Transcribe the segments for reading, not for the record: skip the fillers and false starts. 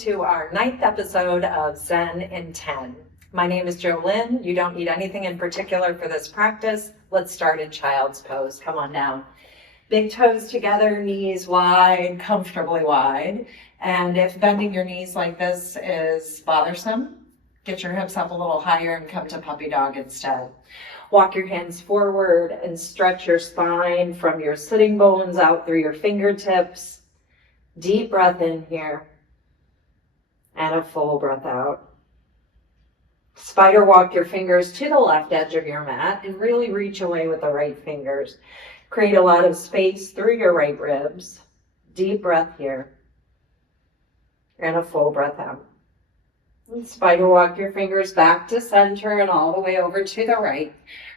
to our 9th episode of Zen in 10. My name is Jolynn. You don't need anything in particular for this practice. Let's start in child's pose. Come on down. Big toes together, knees wide, comfortably wide. And if bending your knees like this is bothersome, get your hips up a little higher and come to puppy dog instead. Walk your hands forward and stretch your spine from your sitting bones out through your fingertips. Deep breath in here and a full breath out. Spider walk your fingers to the left edge of your mat and really reach away with the right fingers. Create a lot of space through your right ribs. Deep breath here and a full breath out. And spider walk your fingers back to center and all the way over to the right,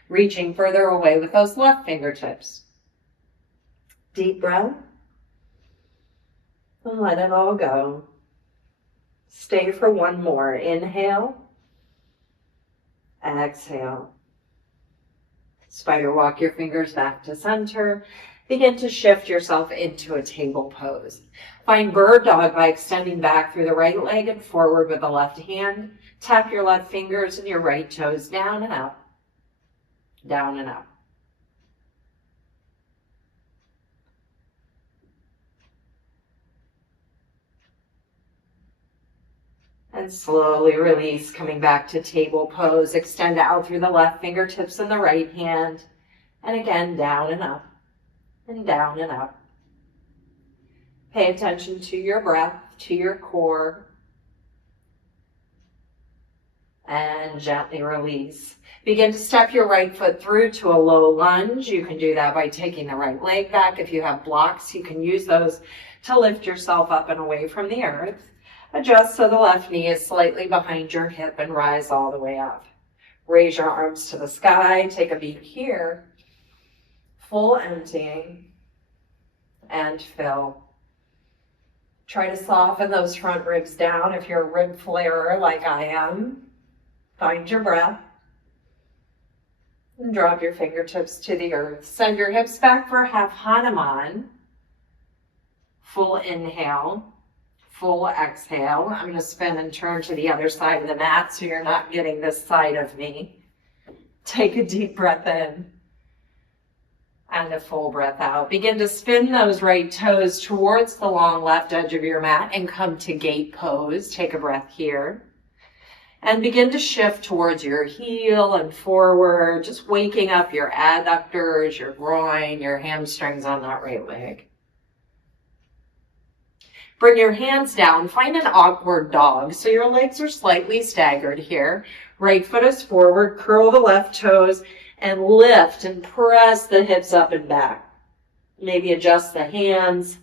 reaching further away with those left fingertips. Deep breath. And let it all go. Stay for one more. Inhale. Exhale. Spider walk your fingers back to center. Begin to shift yourself into a table pose. Find bird dog by extending back through the right leg and forward with the left hand. Tap your left fingers and your right toes down and up. Down and up. And slowly release, coming back to table pose. Extend out through the left fingertips and the right hand. And again, down and up, and down and up. Pay attention to your breath, to your core. And gently release. Begin to step your right foot through to a low lunge. You can do that by taking the right leg back. If you have blocks, you can use those to lift yourself up and away from the earth. Adjust so the left knee is slightly behind your hip and rise all the way up. Raise your arms to the sky. Take a beat here. Full emptying and fill. Try to soften those front ribs down if you're a rib flarer like I am. Find your breath. And drop your fingertips to the earth. Send your hips back for half Hanuman. Full inhale. Full exhale. I'm going to spin and turn to the other side of the mat so you're not getting this side of me. Take a deep breath in and a full breath out. Begin to spin those right toes towards the long left edge of your mat and come to gate pose. Take a breath here. And begin to shift towards your heel and forward, just waking up your adductors, your groin, your hamstrings on that right leg. Bring your hands down. Find an awkward dog. So your legs are slightly staggered here. Right foot is forward. Curl the left toes and lift and press the hips up and back. Maybe adjust the hands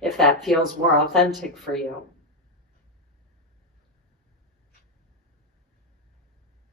if that feels more authentic for you.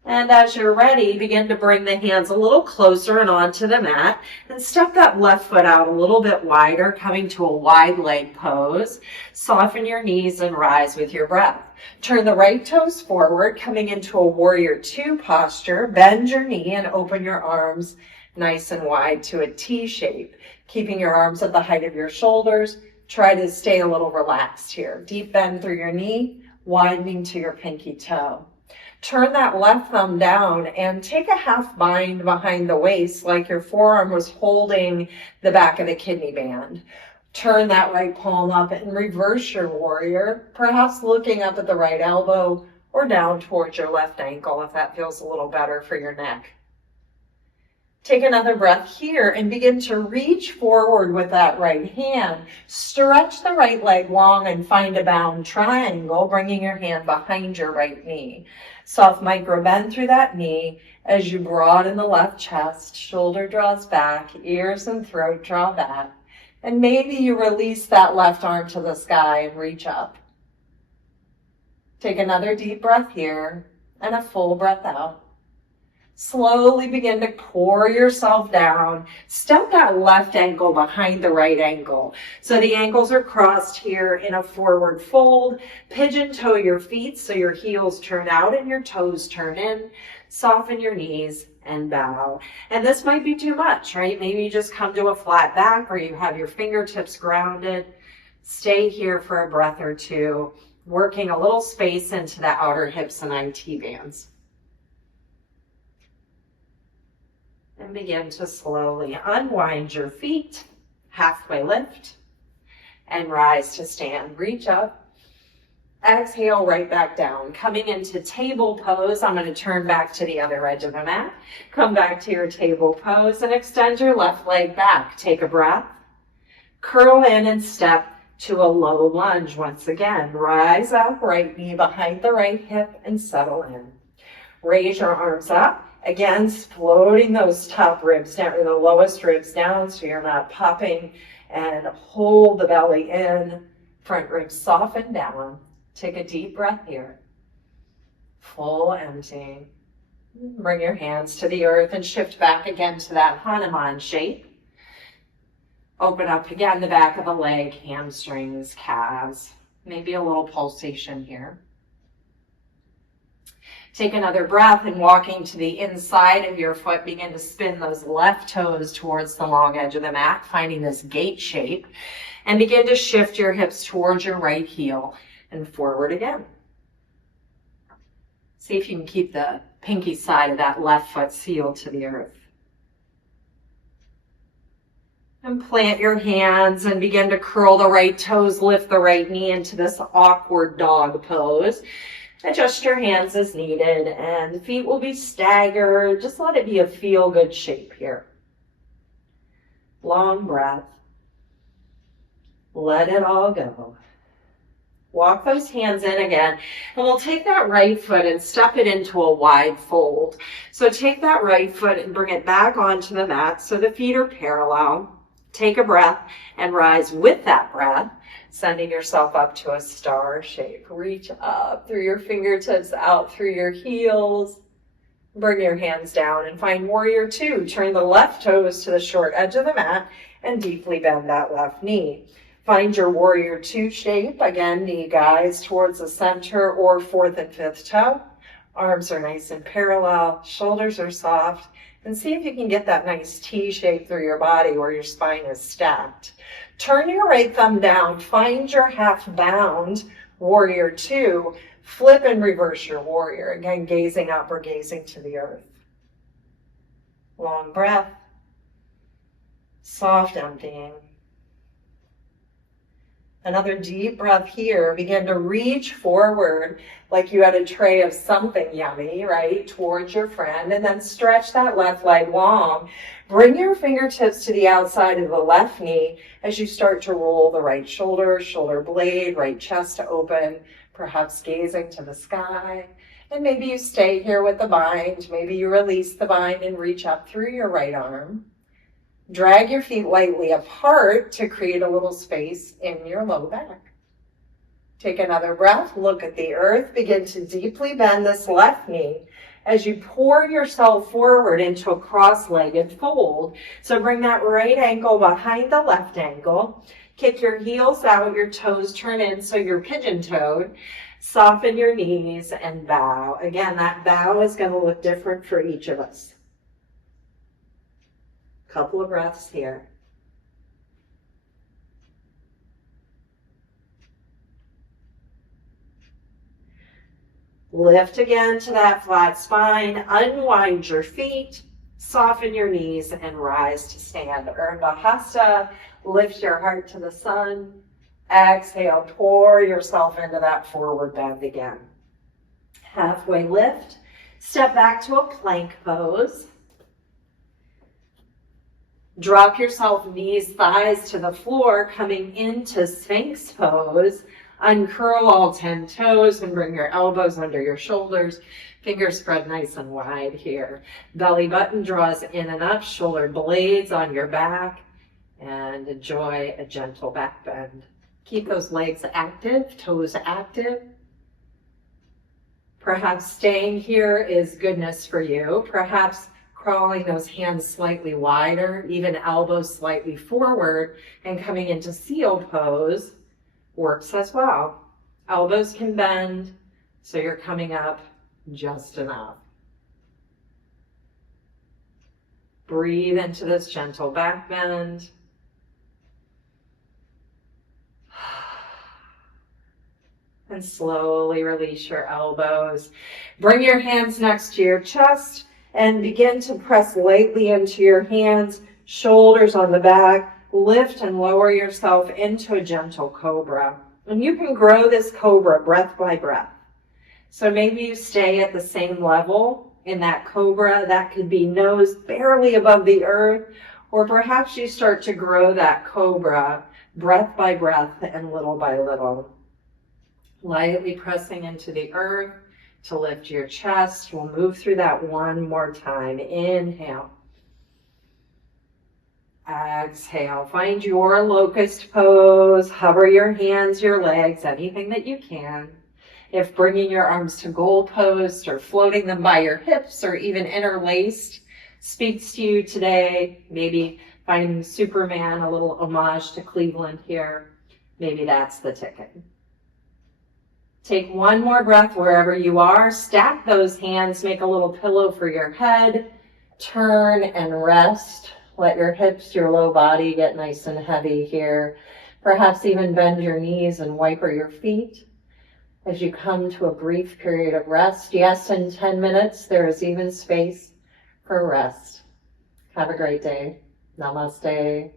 And as you're ready, begin to bring the hands a little closer and onto the mat and step that left foot out a little bit wider, coming to a wide leg pose. Soften your knees and rise with your breath. Turn the right toes forward, coming into a warrior two posture. Bend your knee and open your arms nice and wide to a T shape. Keeping your arms at the height of your shoulders. Try to stay a little relaxed here. Deep bend through your knee, widening to your pinky toe. Turn that left thumb down and take a half bind behind the waist like your forearm was holding the back of the kidney band. Turn that right palm up and reverse your warrior, perhaps looking up at the right elbow or down towards your left ankle if that feels a little better for your neck. Take another breath here and begin to reach forward with that right hand. Stretch the right leg long and find a bound triangle, bringing your hand behind your right knee. Soft micro bend through that knee as you broaden the left chest. Shoulder draws back, ears and throat draw back. And maybe you release that left arm to the sky and reach up. Take another deep breath here and a full breath out. Slowly begin to core yourself down. Step that left ankle behind the right ankle. So the ankles are crossed here in a forward fold. Pigeon toe your feet so your heels turn out and your toes turn in. Soften your knees and bow. And this might be too much, right? Maybe you just come to a flat back or you have your fingertips grounded. Stay here for a breath or two. working a little space into the outer hips and IT bands. And begin to slowly unwind your feet, halfway lift, and rise to stand. Reach up. Exhale right back down. Coming into table pose, I'm going to turn back to the other edge of the mat. Come back to your table pose and extend your left leg back. Take a breath. Curl in and step to a low lunge once again. Rise up, right knee behind the right hip and settle in. Raise your arms up. Again, floating those top ribs down, or the lowest ribs down so you're not popping, and hold the belly in. Front ribs soften down. Take a deep breath here. Full emptying. Bring your hands to the earth and shift back again to that Hanuman shape. Open up again the back of the leg, hamstrings, calves. Maybe a little pulsation here. Take another breath, and walking to the inside of your foot, begin to spin those left toes towards the long edge of the mat, finding this gate shape, and begin to shift your hips towards your right heel and forward again. See if you can keep the pinky side of that left foot sealed to the earth. And plant your hands and begin to curl the right toes, lift the right knee into this awkward dog pose. Adjust your hands as needed, and the feet will be staggered. Just let it be a feel-good shape here. Long breath. Let it all go. Walk those hands in again, and we'll take that right foot and step it into a wide fold. So take that right foot and bring it back onto the mat so the feet are parallel. Take a breath and rise with that breath, sending yourself up to a star shape. Reach up through your fingertips, out through your heels. Bring your hands down and find warrior two. Turn the left toes to the short edge of the mat and deeply bend that left knee. Find your warrior two shape. Again, knee guides towards the center or fourth and fifth toe. Arms are nice and parallel. Shoulders are soft. And see if you can get that nice T shape through your body where your spine is stacked. Turn your right thumb down. Find your half bound warrior two. Flip and reverse your warrior. Again, gazing up or gazing to the earth. Long breath. Soft emptying. Another deep breath here. Begin to reach forward like you had a tray of something yummy, right, towards your friend. And then stretch that left leg long. Bring your fingertips to the outside of the left knee as you start to roll the right shoulder, shoulder blade, right chest to open, perhaps gazing to the sky. And maybe you stay here with the bind. Maybe you release the bind and reach up through your right arm. Drag your feet lightly apart to create a little space in your low back. Take another breath, look at the earth, begin to deeply bend this left knee as you pour yourself forward into a cross-legged fold. So bring that right ankle behind the left ankle. Kick your heels out, your toes turn in so you're pigeon-toed. Soften your knees and bow. Again, that bow is going to look different for each of us. Couple of breaths here. Lift again to that flat spine. Unwind your feet. Soften your knees and rise to stand. Urdhva Hasta. Lift your heart to the sun. Exhale, pour yourself into that forward bend again. Halfway lift. Step back to a plank pose. Drop yourself knees, thighs to the floor, coming into Sphinx pose. Uncurl all 10 toes and bring your elbows under your shoulders. Fingers spread nice and wide here. Belly button draws in and up, shoulder blades on your back, and enjoy a gentle back bend. Keep those legs active, toes active. Perhaps staying here is goodness for you. Perhaps crawling those hands slightly wider, even elbows slightly forward, and coming into seal pose works as well. Elbows can bend, so you're coming up just enough. Breathe into this gentle back bend. And slowly release your elbows. Bring your hands next to your chest and begin to press lightly into your hands, shoulders on the back. Lift and lower yourself into a gentle cobra. And you can grow this cobra breath by breath. So maybe you stay at the same level in that cobra. That could be nose barely above the earth, or perhaps you start to grow that cobra breath by breath and little by little. Lightly pressing into the earth to lift your chest. We'll move through that one more time. Inhale. Exhale. Find your locust pose. Hover your hands, your legs, anything that you can. If bringing your arms to goal post or floating them by your hips or even interlaced speaks to you today, maybe finding Superman, a little homage to Cleveland here, maybe that's the ticket. Take one more breath wherever you are. Stack those hands, make a little pillow for your head. Turn and rest. Let your hips, your low body get nice and heavy here. Perhaps even bend your knees and wiper your feet as you come to a brief period of rest. Yes, in 10 minutes, there is even space for rest. Have a great day. Namaste.